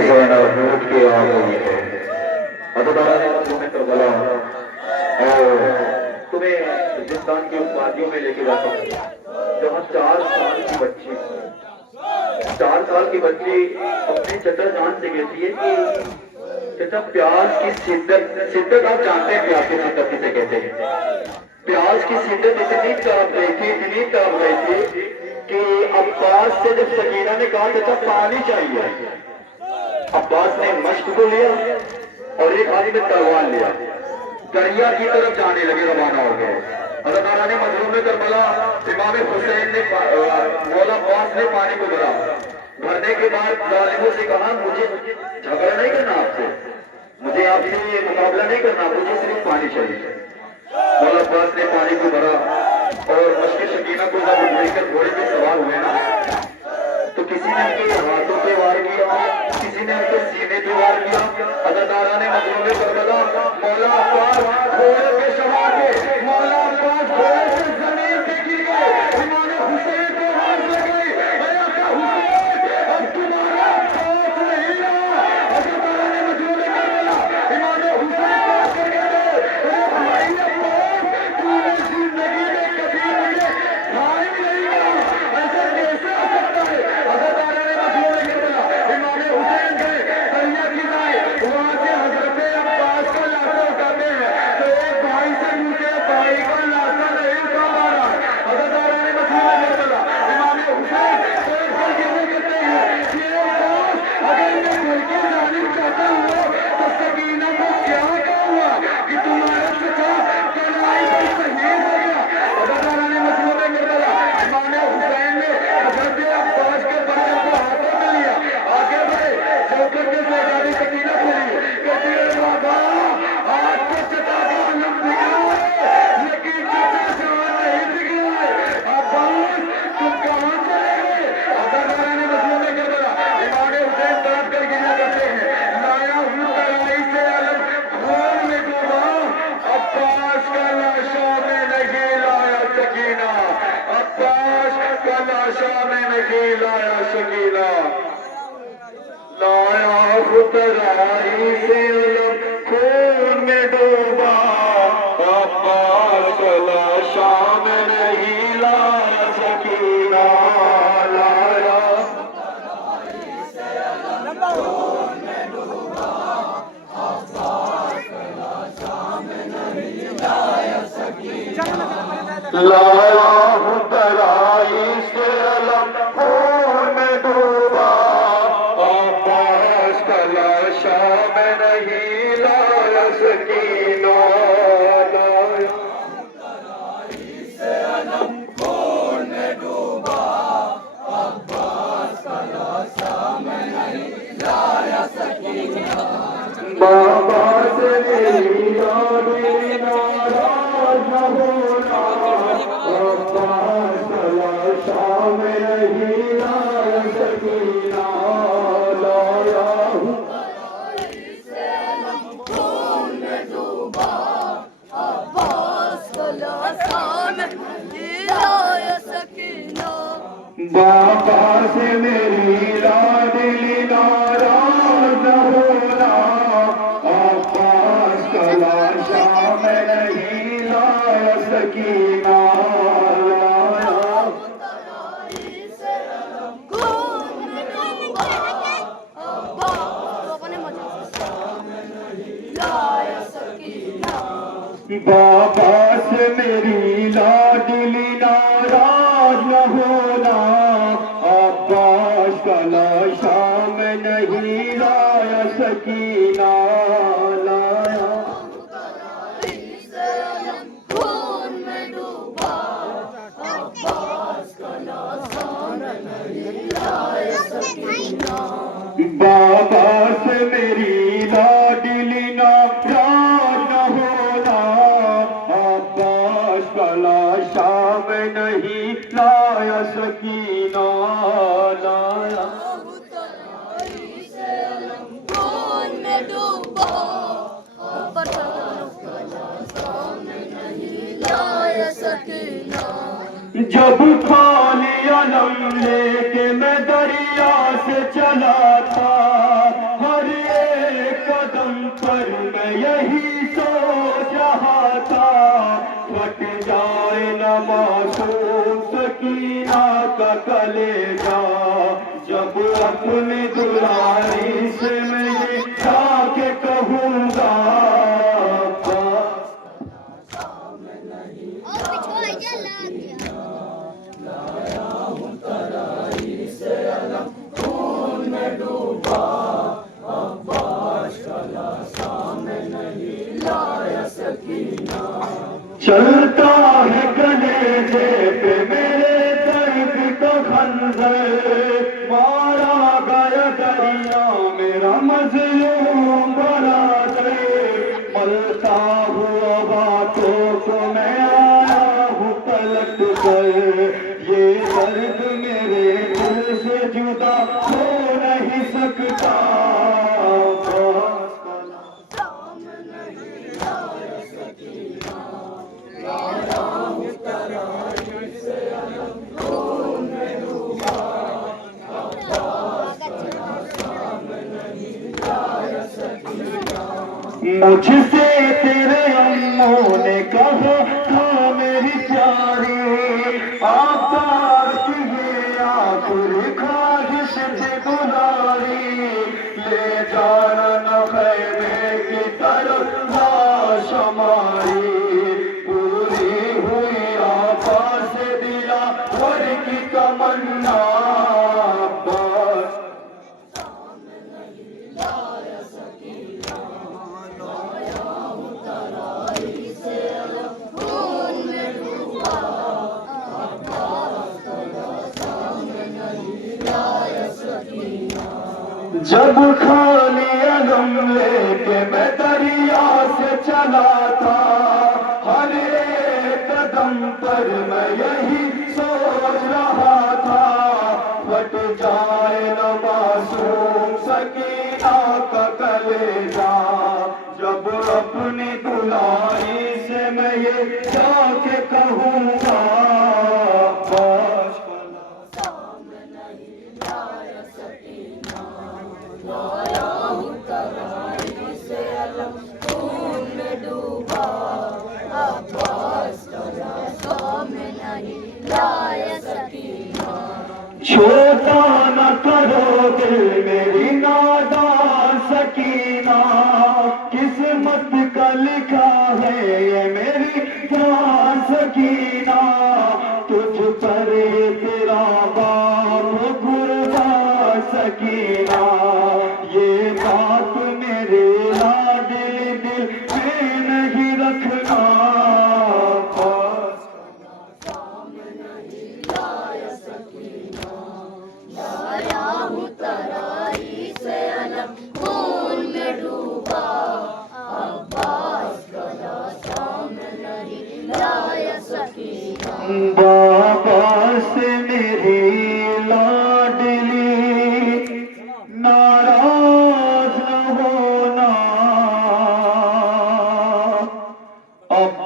ज़ैनब उठ के आ गई है। अल्लाह ने तुम्हें करबला और तुम्हें जिंदान की उस वादियों में लेके जाता हूँ जहाँ 4 साल की बच्ची अपने चचा जान से कहती है कि चचा प्याज की शिद्दत आप जानते हैं, प्याज की शिद्दत किसे कहते हैं। प्याज की शिद्दत इतनी तड़प रही थी कि अब्बास से जब सकीना ने कहा चचा पानी चाहिए, अब्बास ने मश्क को लिया और एक हाथ में तलवार लिया, दरिया की तरफ जाने लगे, रवाना हो गए। अल्लाह ताला ने मजलूम करबला इमाम हुसैन ने मौला अब्बास ने पानी को भरने के बाद जालिमों से कहा मुझे झगड़ा नहीं करना आपसे, मुझे आपसे मुकाबला नहीं करना, मुझे सिर्फ पानी चाहिए। मौला अब्बास ने पानी को भरा और मश्क शकीना को जब लेकर घोड़े पे सवार हुए ना, तो किसी ने उनके हाथों पे वार किया, किसी ने उनके सीने पे वार किया। अल्लाह ताला ने मजलूम करबला मौला अब्बास घोड़े पे सवार थे, मौला अब्बास घोड़े से जमीन पे गिर गए। इमाम हुसैन को आवाज लगाई, अया का हुसैन अब तुम्हारा खौफ नहीं रहा। अल्लाह ताला ने मजलूम करबला इमाम हुसैन को आकर कहते, अरे भाई अब्बास तूने जिंदगी में कभी मुझे भाई नहीं कहा, ऐसा कैसे हो सकता है। अल्लाह ताला ने मजलूम करबला इमाम हुसैन गए दरिया किनारे, वहां से हजरत अब्बास का लाशा उठाते हैं तो एक भाई से पूछे भाई का लाशा नहीं उठा पा रहा। अल्लाह ताला ने मजलूम करबला इमाम हुसैन एक पल गिरने कहते हैं कि अब्बास अगर मैं घर की जानिब जाता हूँ तो सकीना को क्या कहूँगा कि तुम्हारा चचा कलाई पर शहीद हो गया। अल्लाह ताला ने मजलूम करबला इमाम हुसैन ने हजरत अब्बास के बदन को हाथों में लिया, आगे बढ़े चौकट के शहजादी सकीना को लिए कहती है बाबा आज तो चचा का आलम बिगड़ा है लेकिन चचा जान नहीं बिगड़ा है। अब्बास तुम कहाँ चले गए। अल्लाह ताला ने मजलूम करबला इमाम हुसैन तड़प कर गिरा करते हैं, लाया हूँ तराई से अलग खून में डूबा, अब्बास का लाशा में नहीं लाया सकीना, अब्बास का लाशा में नहीं लाया सकीना, लाया हूँ तराई से अलग खून में डूबा, अब्बास का लाशा में नहीं लाया सकीना, लाया लाया हूँ तराई से अलग खून में डूबा, अब्बास का लाशा में नहीं लाया सकीना, लाया बाबा से मेरी यादें नाराज न होना, अब्बास का लाशा में नहीं लाया सकीना, लाया हूँ बाबा से मेरी लाडली नाराज न होना, अब्बास का लाशा में नहीं लाया सकीना, लाया बाबा से मेरी लाडली नाराज न होना, अब्बास का लाशा में नहीं लाया सकीना, लाया बाबा से मेरी लाडली नाराज न होना, अब्बास का लाशा में नहीं लाया सकीना, लाया जब खाली अलम लेके मैं दरिया से चला था, पर मैं यही सोच रहा था, फट जाए न मासूम सकीना का कलेजा, जब अपने दुलारी से मैं ये जाके कहूँगा। चलता है कलेजे पे मेरे दर्द का खंजर, मारा गया दरिया मेरा मजलूम बरादर, मलता हुआ बातों को मैं आया हूँ पलट कर, ये दर्द मेरे दिल से जुदा हो नहीं सकता। मुझसे तेरे अम्मों ने कहा था मेरी प्यारी, आकाश ये आखिरी ख्वाहिश थी दुलारी, ले जाना न खैमे की तरफ लाश हमारी, पूरी हुई आकाश दिला वर की तमन्ना। जब खाली अलम लेके मैं दरिया से चला था, हर एक कदम पर मैं यही सोच रहा था, फट जाए न मासूम सकीना का कलेजा, जब अपनी दुलारी से मैं ये जाके कहूँगा। छोटा न करो दिल मेरी नादान सकीना, किस्मत का लिखा है ये मेरी जान सकीना, तुझ पर ये तेरा बाप कुर्बान सकीना, ये बात मेरे लाडले दिल में नहीं रखना। बाबा से मेरी लाडली नाराज न होना, अब